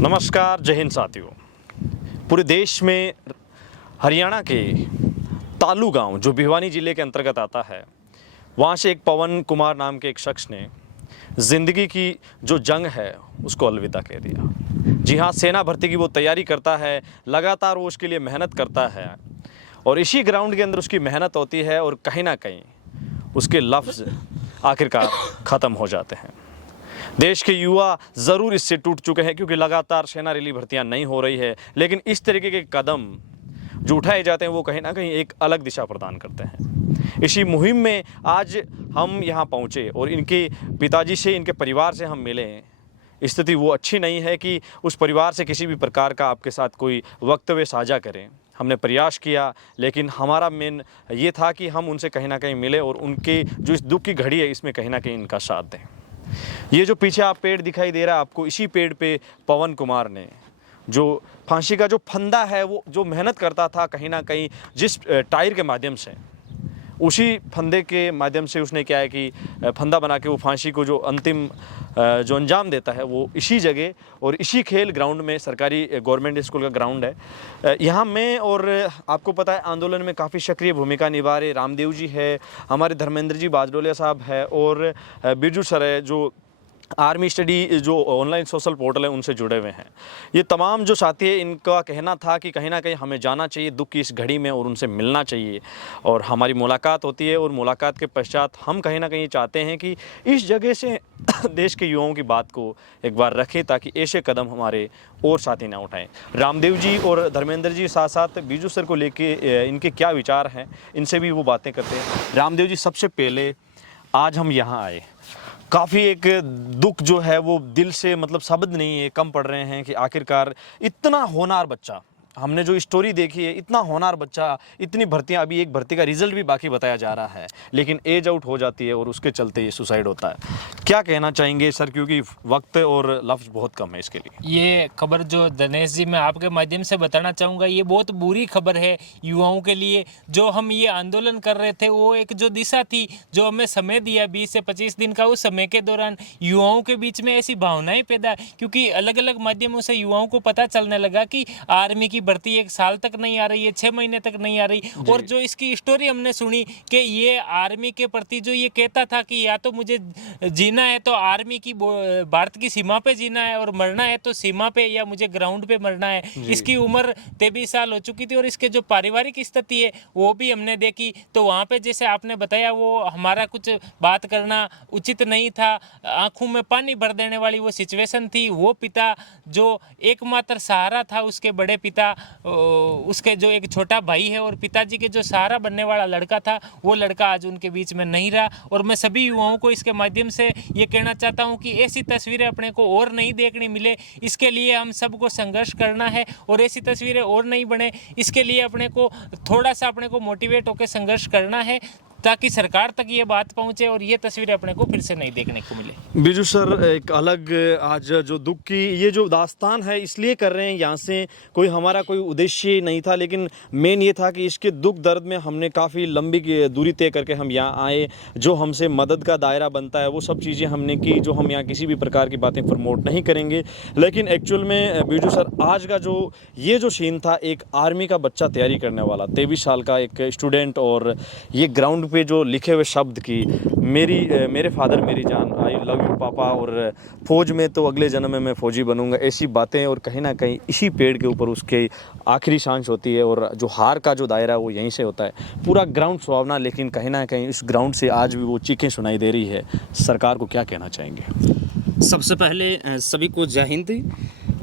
नमस्कार, जय हिंद साथियों। पूरे देश में हरियाणा के तालू गांव जो भिवानी ज़िले के अंतर्गत आता है, वहाँ से एक पवन कुमार नाम के एक शख्स ने ज़िंदगी की जो जंग है उसको अलविदा कह दिया। जी हाँ, सेना भर्ती की वो तैयारी करता है, लगातार वो उसके लिए मेहनत करता है और इसी ग्राउंड के अंदर उसकी मेहनत होती है और कहीं ना कहीं उसके लफ्ज़ आखिरकार ख़त्म हो जाते हैं। देश के युवा ज़रूर इससे टूट चुके हैं क्योंकि लगातार सेना रैली भर्तियां नहीं हो रही है, लेकिन इस तरीके के कदम जो उठाए जाते हैं वो कहीं ना कहीं एक अलग दिशा प्रदान करते हैं। इसी मुहिम में आज हम यहाँ पहुँचे और इनके पिताजी से, इनके परिवार से हम मिले। स्थिति वो अच्छी नहीं है कि उस परिवार से किसी भी प्रकार का आपके साथ कोई वक्तव्य साझा करें। हमने प्रयास किया, लेकिन हमारा मेन ये था कि हम उनसे कहीं ना कहीं मिले और उनके जो इस दुख की घड़ी है इसमें कहीं ना कहीं इनका साथ दें। ये जो पीछे आप पेड़ दिखाई दे रहा है आपको, इसी पेड़ पे पवन कुमार ने जो फांसी का जो फंदा है वो जो मेहनत करता था कहीं ना कहीं जिस टायर के माध्यम से, उसी फंदे के माध्यम से उसने क्या है कि फंदा बना के वो फांसी को जो अंतिम जो अंजाम देता है वो इसी जगह और इसी खेल ग्राउंड में, सरकारी गवर्नमेंट स्कूल का ग्राउंड है। यहाँ मैं और आपको पता है आंदोलन में काफ़ी सक्रिय भूमिका निभा रहे रामदेव जी है, हमारे धर्मेंद्र जी बाजडोलिया साहब है और बिरजू सर है जो आर्मी स्टडी जो ऑनलाइन सोशल पोर्टल है उनसे जुड़े हुए हैं। ये तमाम जो साथी है इनका कहना था कि कहीं ना कहीं हमें जाना चाहिए दुख की इस घड़ी में और उनसे मिलना चाहिए और हमारी मुलाकात होती है और मुलाकात के पश्चात हम कहीं ना कहीं चाहते हैं कि इस जगह से देश के युवाओं की बात को एक बार रखें ताकि ऐसे कदम हमारे और साथी ना उठाएं। रामदेव जी और धर्मेंद्र जी साथ साथ बिरजू सर को लेके इनके क्या विचार हैं इनसे भी वो बातें करते हैं। रामदेव जी, सबसे पहले आज हम यहाँ आए, काफ़ी एक दुख जो है वो दिल से मतलब शब्द नहीं है, कम पड़ रहे हैं कि आखिरकार इतना होनहार बच्चा, हमने जो स्टोरी देखी है, इतना होनहार बच्चा, इतनी भर्तियां, अभी एक भर्ती का रिजल्ट भी बाकी बताया जा रहा है, लेकिन एज आउट हो जाती है और उसके चलते ये सुसाइड होता है। क्या कहना चाहेंगे सर, क्योंकि वक्त और लफ्ज़ बहुत कम है इसके लिए। ये खबर जो दिनेश जी मैं आपके माध्यम से बताना चाहूँगा, ये बहुत बुरी खबर है युवाओं के लिए। जो हम ये आंदोलन कर रहे थे वो एक जो दिशा थी, जो हमें समय दिया 20 से 25 दिन का, उस समय के दौरान युवाओं के बीच में ऐसी भावनाएं पैदा, क्योंकि अलग अलग माध्यमों से युवाओं को पता चलने लगा कि आर्मी की भर्ती 1 साल तक नहीं आ रही है, 6 महीने तक नहीं आ रही। और जो इसकी स्टोरी हमने सुनी कि ये आर्मी के प्रति जो ये कहता था कि या तो मुझे जीना है तो आर्मी की भारत की सीमा पे जीना है और मरना है तो सीमा पे या मुझे ग्राउंड पे मरना है। इसकी उम्र 23 साल हो चुकी थी और इसके जो पारिवारिक स्थिति है वो भी हमने देखी। तो वहाँ पे जैसे आपने बताया वो हमारा कुछ बात करना उचित नहीं था, आंखों में पानी भर देने वाली वो सिचुएशन थी। वो पिता जो एकमात्र सहारा था, उसके बड़े पिता, उसके जो एक छोटा भाई है और पिताजी के जो सहारा बनने वाला लड़का था, वो लड़का आज उनके बीच में नहीं रहा। और मैं सभी युवाओं को इसके माध्यम से ये कहना चाहता हूँ कि ऐसी तस्वीरें अपने को और नहीं देखने मिले, इसके लिए हम सबको संघर्ष करना है और ऐसी तस्वीरें और नहीं बने, इसके लिए अपने को थोड़ा सा अपने को मोटिवेट होकर संघर्ष करना है ताकि सरकार तक ये बात पहुंचे और ये तस्वीरें अपने को फिर से नहीं देखने को मिले। बिरजू सर, एक अलग आज जो दुख की ये जो दास्तान है इसलिए कर रहे हैं, यहाँ से कोई हमारा कोई उद्देश्य नहीं था, लेकिन मेन ये था कि इसके दुख दर्द में हमने काफ़ी लंबी दूरी तय करके हम यहाँ आए। जो हमसे मदद का दायरा बनता है वो सब चीज़ें हमने की, जो हम यहाँ किसी भी प्रकार की बातें प्रमोट नहीं करेंगे। लेकिन एक्चुअल में बिरजू सर, आज का जो ये जो सीन था, एक आर्मी का बच्चा तैयारी करने वाला 23 साल का एक स्टूडेंट, और ये ग्राउंड पे जो लिखे हुए शब्द की मेरे फादर मेरी जान, आई लव यू पापा, और फौज में तो अगले जन्म में मैं फौजी बनूंगा, ऐसी बातें। और कहीं ना कहीं इसी पेड़ के ऊपर उसके आखिरी सांस होती है और जो हार का जो दायरा वो यहीं से होता है। पूरा ग्राउंड सुहावना, लेकिन कहीं ना कहीं इस ग्राउंड से आज भी वो चीखें सुनाई दे रही है। सरकार को क्या कहना चाहेंगे? सबसे पहले सभी को जय हिंद।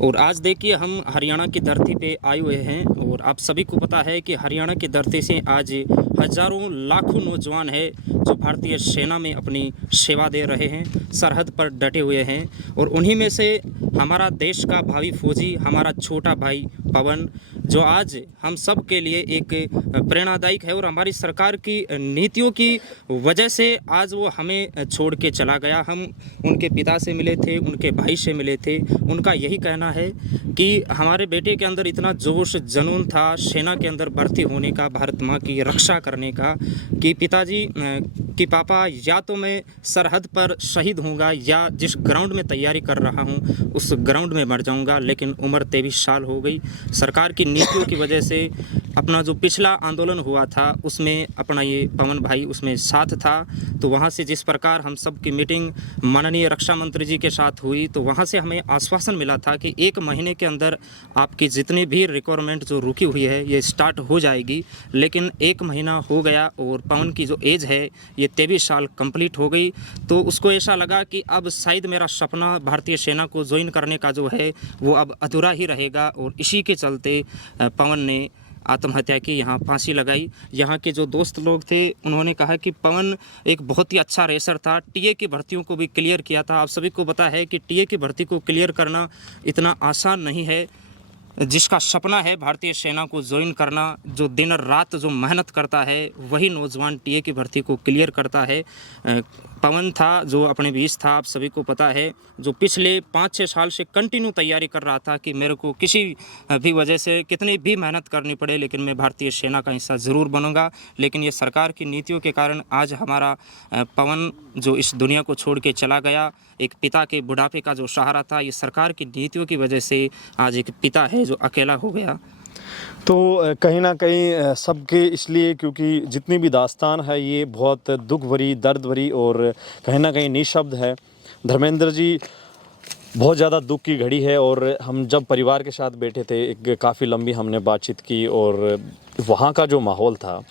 और आज देखिए हम हरियाणा की धरती पे आए हुए हैं और आप सभी को पता है कि हरियाणा की धरती से आज हजारों लाखों नौजवान हैं जो भारतीय सेना में अपनी सेवा दे रहे हैं, सरहद पर डटे हुए हैं। और उन्हीं में से हमारा देश का भावी फौजी, हमारा छोटा भाई पवन, जो आज हम सब के लिए एक प्रेरणादायक है और हमारी सरकार की नीतियों की वजह से आज वो हमें छोड़ के चला गया। हम उनके पिता से मिले थे, उनके भाई से मिले थे, उनका यही कहना है कि हमारे बेटे के अंदर इतना जोश जुनून था सेना के अंदर भर्ती होने का, भारत माँ की रक्षा करने का, कि पिताजी कि पापा या तो मैं सरहद पर शहीद होऊंगा या जिस ग्राउंड में तैयारी कर रहा हूं उस ग्राउंड में मर जाऊंगा। लेकिन उम्र 23 साल हो गई। सरकार की नीतियों की वजह से अपना जो पिछला आंदोलन हुआ था उसमें अपना ये पवन भाई उसमें साथ था। तो वहाँ से जिस प्रकार हम सब की मीटिंग माननीय रक्षा मंत्री जी के साथ हुई तो वहाँ से हमें आश्वासन मिला था कि 1 महीने के अंदर आपकी जितनी भी रिक्वायरमेंट जो रुकी हुई है ये स्टार्ट हो जाएगी। लेकिन 1 महीना हो गया और पवन की जो एज है ये 23 साल कंप्लीट हो गई। तो उसको ऐसा लगा कि अब शायद मेरा सपना भारतीय सेना को ज्वाइन करने का जो है वो अब अधूरा ही रहेगा। और इसी के चलते पवन ने आत्महत्या की, यहाँ फांसी लगाई। यहाँ के जो दोस्त लोग थे उन्होंने कहा कि पवन एक बहुत ही अच्छा रेसर था, टीए की भर्तियों को भी क्लियर किया था। आप सभी को पता है कि टीए की भर्ती को क्लियर करना इतना आसान नहीं है। जिसका सपना है भारतीय सेना को ज्वाइन करना, जो दिन रात जो मेहनत करता है वही नौजवान टीए की भर्ती को क्लियर करता है। पवन था जो अपने बीच था, आप सभी को पता है, जो पिछले 5-6 साल से कंटिन्यू तैयारी कर रहा था कि मेरे को किसी भी वजह से कितनी भी मेहनत करनी पड़े लेकिन मैं भारतीय सेना का हिस्सा ज़रूर बनूंगा। लेकिन ये सरकार की नीतियों के कारण आज हमारा पवन जो इस दुनिया को छोड़ के चला गया, एक पिता के बुढ़ापे का जो सहारा था, ये सरकार की नीतियों की वजह से आज एक पिता है जो अकेला हो गया। तो कहीं ना कहीं सबके इसलिए क्योंकि जितनी भी दास्तान है ये बहुत दुख भरी, दर्द भरी और कहीं ना कहीं निशब्द है। धर्मेंद्र जी, बहुत ज़्यादा दुख की घड़ी है और हम जब परिवार के साथ बैठे थे एक काफ़ी लंबी हमने बातचीत की और वहाँ का जो माहौल था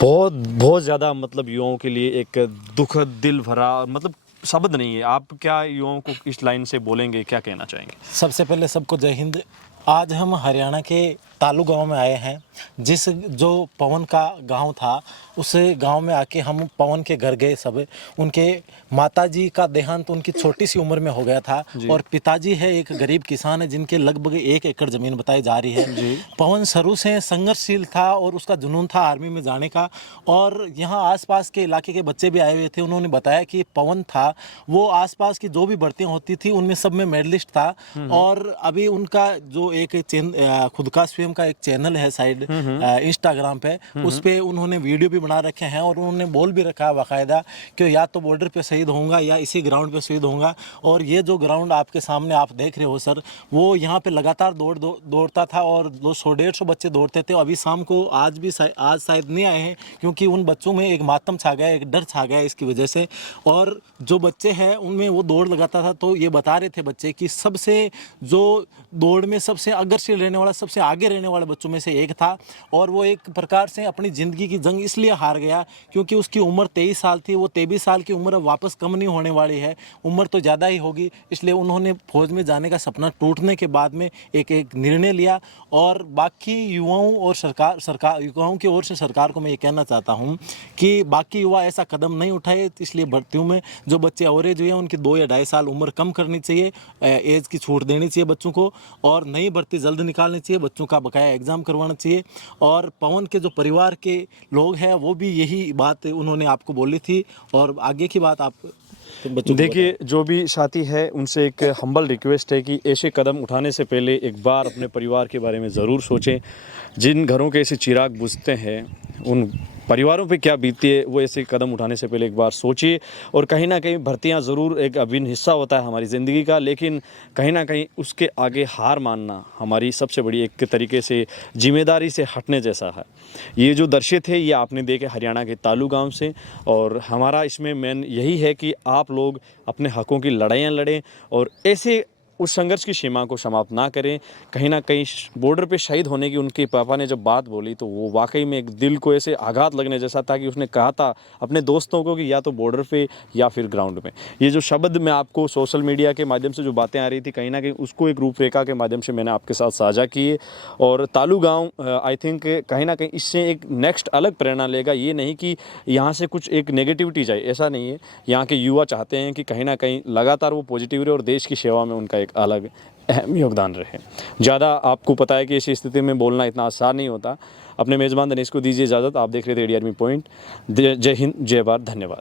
बहुत ज़्यादा मतलब युवाओं के लिए एक दुखद, दिल भरा, मतलब शब्द नहीं है। आप क्या युवाओं को इस लाइन से बोलेंगे, क्या कहना चाहेंगे? सबसे पहले सबको जय हिंद। आज हम हरियाणा के तालू गांव में आए हैं। जो पवन का गांव था उस गांव में आके हम पवन के घर गए सब। उनके माताजी का देहांत उनकी छोटी सी उम्र में हो गया था और पिताजी है एक गरीब किसान है जिनके लगभग 1 एकड़ ज़मीन बताई जा रही है। पवन शुरू से संघर्षशील था और उसका जुनून था आर्मी में जाने का। और यहाँ आसपास के इलाके के बच्चे भी आए हुए थे। उन्होंने बताया कि पवन था वो आसपास की जो भी भर्तियाँ होती थी उनमें सब में मेडलिस्ट था। और अभी उनका जो एक खुद का स्वयं का एक चैनल है साइड इंस्टाग्राम पे, उस पे उन्होंने वीडियो भी बना रखे हैं और उन्होंने बोल भी रखा है बाकायदा कि या तो बॉर्डर पे शहीद होऊंगा या इसी ग्राउंड पे शहीद होऊंगा। और ये जो ग्राउंड आपके सामने आप देख रहे हो सर, वो यहाँ पे लगातार दौड़ता था और 150 बच्चे दौड़ते थे। अभी शाम को आज शायद नहीं आए हैं क्योंकि उन बच्चों में एक मातम छा गया, एक डर छा गया इसकी वजह से। और जो बच्चे हैं उनमें वो दौड़ लगाता था तो ये बता रहे थे बच्चे कि सबसे जो दौड़ में सबसे अग्रसर रहने वाला, सबसे आगे रहने वाले बच्चों में से एक था। और वो एक प्रकार से अपनी ज़िंदगी की जंग इसलिए हार गया क्योंकि उसकी उम्र 23 साल थी। वो 23 साल की उम्र अब वापस कम नहीं होने वाली है, उम्र तो ज़्यादा ही होगी। इसलिए उन्होंने फौज में जाने का सपना टूटने के बाद में एक निर्णय लिया। और बाकी युवाओं और युवाओं की ओर से सरकार को मैं ये कहना चाहता हूँ कि बाकी युवा ऐसा कदम नहीं उठाए। इसलिए भर्तियों में जो बच्चे एवरेज हुए हैं उनकी 2 या 2.5 साल उम्र कम करनी चाहिए, एज की छूट देनी चाहिए बच्चों को और नई भर्ती जल्द निकालनी चाहिए, बच्चों का बकाया एग्ज़ाम करवाना चाहिए। और पवन के जो परिवार के लोग हैं वो भी यही बात उन्होंने आपको बोली थी। और आगे की बात आप देखिए, जो भी साथी है उनसे एक हम्बल रिक्वेस्ट है कि ऐसे कदम उठाने से पहले एक बार अपने परिवार के बारे में ज़रूर सोचें। जिन घरों के ऐसे चिराग बुझते हैं उन परिवारों पे क्या बीतती है वो ऐसे कदम उठाने से पहले एक बार सोचिए। और कहीं ना कहीं भर्तियां ज़रूर एक अभिन्न हिस्सा होता है हमारी ज़िंदगी का, लेकिन कहीं ना कहीं उसके आगे हार मानना हमारी सबसे बड़ी एक तरीके से जिम्मेदारी से हटने जैसा है। ये जो दृश्य थे ये आपने देखे हरियाणा के तालू गांव से। और हमारा इसमें मेन यही है कि आप लोग अपने हकों की लड़ाइयाँ लड़ें और ऐसे उस संघर्ष की सीमा को समाप्त ना करें। कहीं ना कहीं बॉर्डर पे शहीद होने की उनके पापा ने जब बात बोली तो वो वाकई में एक दिल को ऐसे आघात लगने जैसा था कि उसने कहा था अपने दोस्तों को कि या तो बॉर्डर पे या फिर ग्राउंड में। ये जो शब्द मैं आपको सोशल मीडिया के माध्यम से जो बातें आ रही थी कहीं ना कहीं उसको एक रूपरेखा के माध्यम से मैंने आपके साथ साझा किए। और तालू गाँव आई थिंक कहीं ना कहीं इससे एक नेक्स्ट अलग प्रेरणा लेगा। ये नहीं कि यहाँ से कुछ एक नेगेटिविटी जाए, ऐसा नहीं है। यहाँ के युवा चाहते हैं कि कहीं ना कहीं लगातार वो पॉजिटिव रहे और देश की सेवा में उनका एक अलग अहम योगदान रहे। ज़्यादा आपको पता है कि ऐसी स्थिति में बोलना इतना आसान नहीं होता। अपने मेज़बान दिनेश को दीजिए इजाज़त। आप देख रहे थे AD आर्मी पॉइंट। जय हिंद, जय भारत, धन्यवाद।